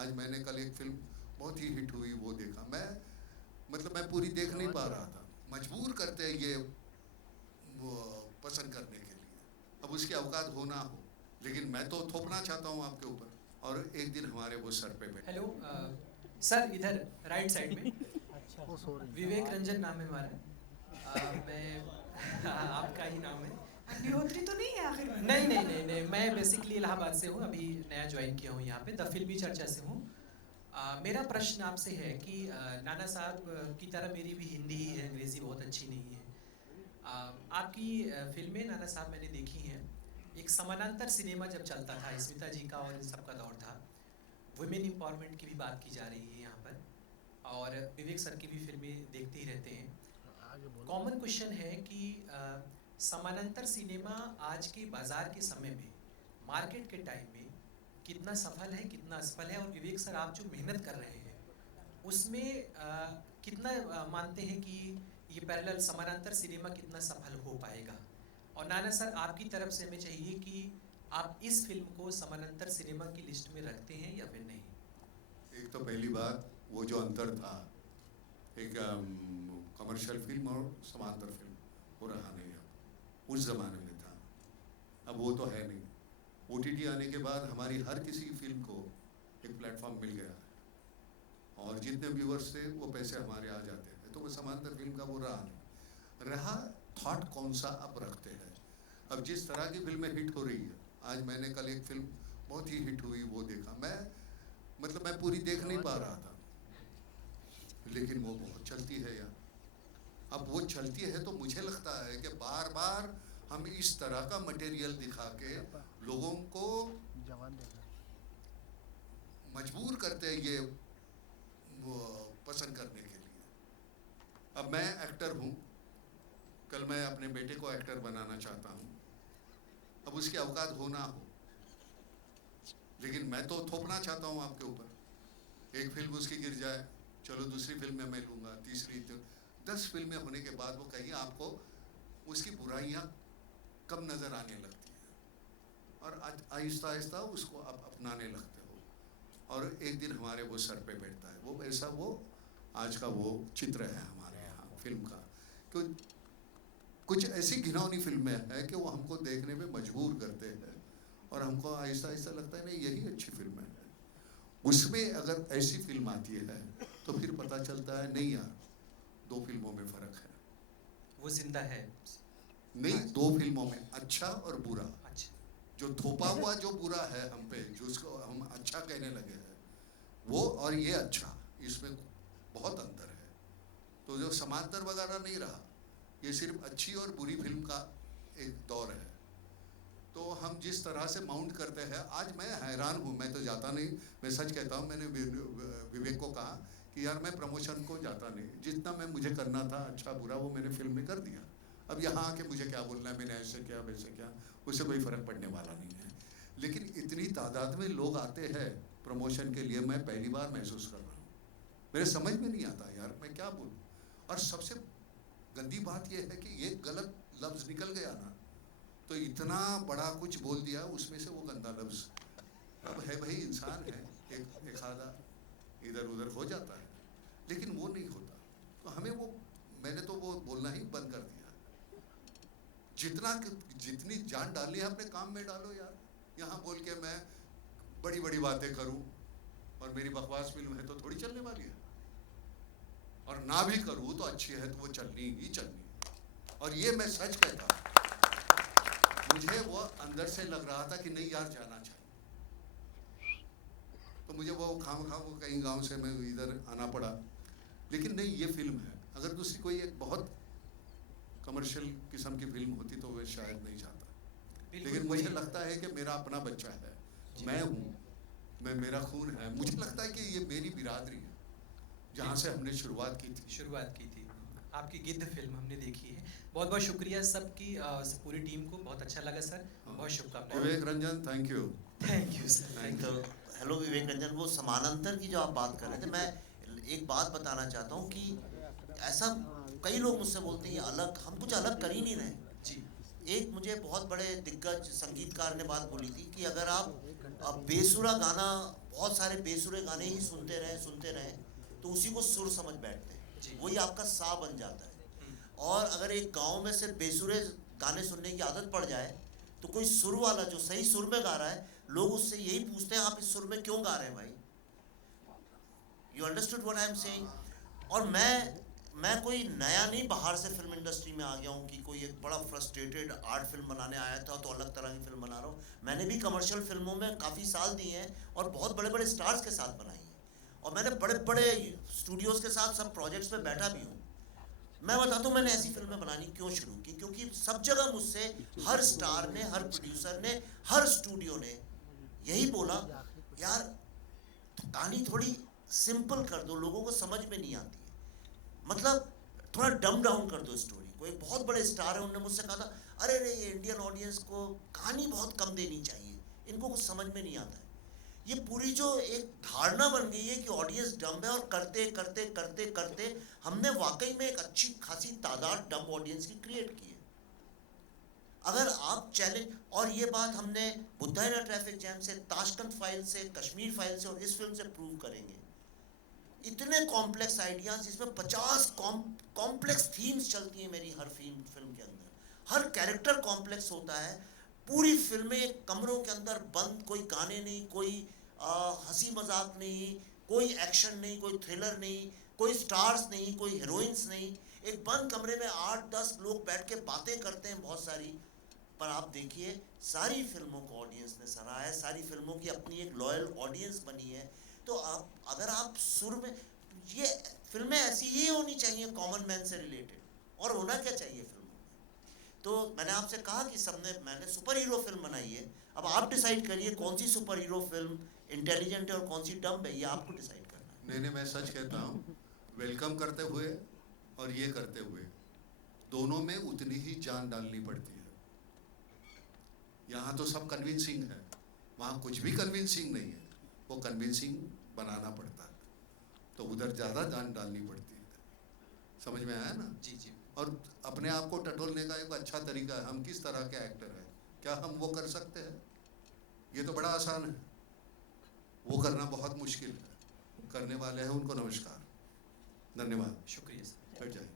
आज मैंने कल एक फिल्म बहुत ही हिट हुई वो देखा। मैं पूरी देख नहीं पा रहा था, मजबूर करते हैं ये वो पसंद करने के लिए। अब उसकी औकात हो ना हो, लेकिन मैं तो थोपना चाहता हूँ आपके ऊपर, और एक दिन हमारे वो सर पे बैठे। हेलो सर, इधर राइट साइड में विवेक रंजन नाम है हमारा। मैं आपका ही नाम है। अग्निहोत्री तो नहीं है आखिर में? नहीं, मैं बेसिकली इलाहाबाद से हूँ, अभी नया ज्वाइन किया हूँ यहाँ पे, द फिल्मी चर्चा से हूँ। मेरा प्रश्न आपसे है कि नाना साहब की तरह मेरी भी हिंदी ही है, अंग्रेज़ी बहुत अच्छी नहीं है। आपकी फिल्में नाना साहब मैंने देखी हैं। एक समानांतर सिनेमा जब चलता था, स्मिता जी का और इन सब का दौर था, वुमेन एम्पावरमेंट की भी बात की जा रही है यहाँ पर, और विवेक सर की भी फिल्में देखते ही रहते हैं। कॉमन क्वेश्चन है कि समानांतर सिनेमा आज के बाज़ार के समय में, मार्केट के टाइम में कितना सफल है, कितना असफल है, और विवेक सर आप जो मेहनत कर रहे हैं उसमें कितना मानते हैं कि ये पैरेलल समानांतर सिनेमा कितना सफल हो पाएगा? और नाना सर, आपकी तरफ से हमें चाहिए कि आप इस फिल्म को समानांतर सिनेमा की लिस्ट में रखते हैं या फिर नहीं? एक तो पहली बात, वो जो अंतर था एक कमर्शियल फिल्म और समांतर फिल्म, वो रहा नहीं। अब उस ज़माने में था, अब वो तो है नहीं। OTT आने के बाद हमारी हर किसी की फिल्म को एक प्लेटफॉर्म मिल गया है, और जितने व्यूवर्स थे वो पैसे हमारे आ जाते हैं, तो वो समांतर फिल्म का वो रहा नहीं। रहा थॉट कौन सा अब रखते हैं। अब जिस तरह की फिल्में हिट हो रही है, आज मैंने कल एक फिल्म बहुत ही हिट हुई वो देखा। मैं पूरी देख नहीं पा रहा था, लेकिन वो बहुत चलती है यार। अब वो चलती है तो मुझे लगता है कि बार बार हम इस तरह का मटेरियल दिखा के लोगों को मजबूर करते हैं ये वो पसंद करने के लिए। अब मैं एक्टर हूँ, कल मैं अपने बेटे को एक्टर बनाना चाहता हूँ। अब उसकी औकात हो ना हो, लेकिन मैं तो थोपना चाहता हूँ आपके ऊपर। एक फिल्म उसकी गिर जाए, चलो दूसरी फिल्म में मैं लूँगा, तीसरी 10 फिल्में होने के बाद वो कहीं आपको उसकी बुराइयाँ कम नज़र आने लगती हैं, और आहिस्ता आहिस्ता उसको आप अपनाने लगते हो, और एक दिन हमारे वो सर पे बैठता है। वो ऐसा वो आज का वो चित्र है हमारे यहाँ फिल्म का। तो कुछ ऐसी घिनौनी फिल्में हैं कि वो हमको देखने में मजबूर करते हैं, और हमको आहिस्ता आहिस्ता लगता है नहीं यही अच्छी फिल्म है। उसमें अगर ऐसी फिल्म आती है तो फिर पता चलता है नहीं यार, 2 फिल्मों में फ़र्क है। वो जिंदा है नहीं, 2 फिल्मों में अच्छा और बुरा। अच्छा, जो थोपा हुआ जो बुरा है हम पे, जो उसको हम अच्छा कहने लगे हैं, वो और ये अच्छा, इसमें बहुत अंतर है। तो जो समांतर वगैरह नहीं रहा, ये सिर्फ अच्छी और बुरी फिल्म का एक दौर है। तो हम जिस तरह से माउंट करते हैं, आज मैं हैरान हूँ। मैं तो जाता नहीं, मैं सच कहता हूँ। मैंने विवेक को कहा कि यार मैं प्रमोशन को जाता नहीं, जितना मैं मुझे करना था अच्छा बुरा वो मैंने फिल्म में कर दिया। अब यहाँ आके मुझे क्या बोलना है, मैंने ऐसे किया वैसे किया, उससे कोई फ़र्क पड़ने वाला नहीं है। लेकिन इतनी तादाद में लोग आते हैं प्रमोशन के लिए, मैं पहली बार महसूस कर रहा हूँ। मेरे समझ में नहीं आता यार मैं क्या बोलूँ। और सबसे गंदी बात यह है कि ये गलत लफ्ज़ निकल गया ना, तो इतना बड़ा कुछ बोल दिया उसमें से वो गंदा लफ्ज़। अब है भाई, इंसान है, एक आधा इधर उधर हो जाता है, लेकिन वो नहीं होता। तो हमें वो, मैंने तो वो बोलना ही बंद कर दिया। जितनी जान डालनी है अपने काम में डालो यार। यहाँ बोल के मैं बड़ी बड़ी बातें करूँ और मेरी बकवास फिल्म है तो थोड़ी चलने वाली है, और ना भी करूँ तो अच्छी है तो वो चलनी ही चलनी है। और ये मैं सच कहता हूँ, मुझे वो अंदर से लग रहा था कि नहीं यार जाना चाहिए, तो मुझे वो खाम वो कहीं गांव से मैं इधर आना पड़ा। लेकिन नहीं, ये फिल्म है। अगर दूसरी कोई एक बहुत कमर्शियल किस्म की फिल्म होती तो वे शायद नहीं जाता। लेकिन मुझे लगता है कि मेरा अपना बच्चा है, मैं हूँ, मेरा खून है। मुझे लगता है कि ये मेरी बिरादरी है, जहाँ से हमने शुरुआत की थी। आपकी गिद्ध फिल्म हमने देखी है। बहुत बहुत शुक्रिया सबकी, पूरी टीम को बहुत अच्छा लगा सर। बहुत शुभकामनाएं। विवेक रंजन, थैंक यू सर। तो हेलो विवेक रंजन, वो समानांतर की जो आप बात कर रहे थे, मैं एक बात बताना चाहता हूँ कि ऐसा कई लोग मुझसे बोलते हैं ये अलग, हम कुछ अलग कर ही नहीं रहे जी। एक मुझे बहुत बड़े दिग्गज संगीतकार ने बात बोली थी कि अगर आप अब बेसुरा गाना, बहुत सारे बेसुरे गाने ही सुनते रहे तो उसी को सुर समझ बैठते हैं, वही आपका सा बन जाता है। और अगर एक गांव में सिर्फ बेसुरे गाने सुनने की आदत पड़ जाए तो कोई सुर वाला जो सही सुर में गा रहा है, लोग उससे यही पूछते हैं आप इस सुर में क्यों गा रहे हैं भाई। You understood what I am saying. और मैं कोई नया नहीं बाहर से फिल्म इंडस्ट्री में आ गया हूँ कि कोई एक बड़ा फ्रस्ट्रेटेड आर्ट फिल्म बनाने आया था तो अलग तरह की फिल्म बना रहा हूँ। मैंने भी कमर्शियल फिल्मों में काफ़ी साल दिए हैं और बहुत बड़े बड़े स्टार्स के साथ बनाई है, और मैंने बड़े बड़े स्टूडियोज़ के साथ सब प्रोजेक्ट्स पे बैठा भी हूँ। मैं बताता हूँ मैंने ऐसी फिल्में बनानी क्यों शुरू की, क्योंकि सब जगह मुझसे हर स्टार ने, हर प्रोड्यूसर ने, हर स्टूडियो ने यही बोला, यार कहानी थोड़ी सिंपल कर दो, लोगों को समझ में नहीं आती है, मतलब थोड़ा डम डाउन कर दो स्टोरी को। एक बहुत बड़े स्टार है, उन्होंने मुझसे कहा था, अरे रे ये इंडियन ऑडियंस को कहानी बहुत कम देनी चाहिए, इनको कुछ समझ में नहीं आता है। ये पूरी जो एक धारणा बन गई है कि ऑडियंस डम है, और करते करते करते करते हमने वाकई में एक अच्छी खासी तादाद डम ऑडियंस की क्रिएट की है। अगर आप चैलेंज, और ये बात हमने बुद्धा इन ट्रैफिक जैम से, ताशकंद फाइल से, कश्मीर फाइल से और इस फिल्म से प्रूव करेंगे। इतने कॉम्प्लेक्स आइडियाज, जिसमें 50 कॉम्प्लेक्स थीम्स चलती हैं मेरी हर फिल्म के अंदर, हर कैरेक्टर कॉम्प्लेक्स होता है। पूरी फिल्में कमरों के अंदर बंद, कोई गाने नहीं, कोई हंसी मजाक नहीं, कोई एक्शन नहीं, कोई थ्रिलर नहीं, कोई स्टार्स नहीं, कोई हीरोइंस नहीं, एक बंद कमरे में 8-10 लोग बैठ के बातें करते हैं बहुत सारी। पर आप देखिए सारी फिल्मों को ऑडियंस ने सराहा है, सारी फिल्मों की अपनी एक लॉयल ऑडियंस बनी है। तो आप अगर आप सुर में, ये फिल्में ऐसी ही होनी चाहिए कॉमन मैन से रिलेटेड, और होना क्या चाहिए फिल्मों में। तो मैंने आपसे कहा कि मैंने सुपर हीरो फिल्म बनाई है, अब आप डिसाइड करिए कौन सी सुपर हीरो फिल्म इंटेलिजेंट है और कौन सी डम्ब है, ये आपको डिसाइड करना है। नहीं, मैं सच कहता हूँ, वेलकम करते हुए और ये करते हुए दोनों में उतनी ही जान डालनी पड़ती है। यहाँ तो सब कन्विंसिंग है, वहाँ कुछ भी कन्विंसिंग नहीं है, वो कन्विंसिंग बनाना पड़ता है, तो उधर ज़्यादा जान डालनी पड़ती है। समझ में आया ना? जी जी। और अपने आप को टटोलने का एक अच्छा तरीका है, हम किस तरह के एक्टर हैं, क्या हम वो कर सकते हैं? ये तो बड़ा आसान है, वो करना बहुत मुश्किल है। करने वाले हैं उनको नमस्कार, धन्यवाद, शुक्रिया सर। बैठ जाइए।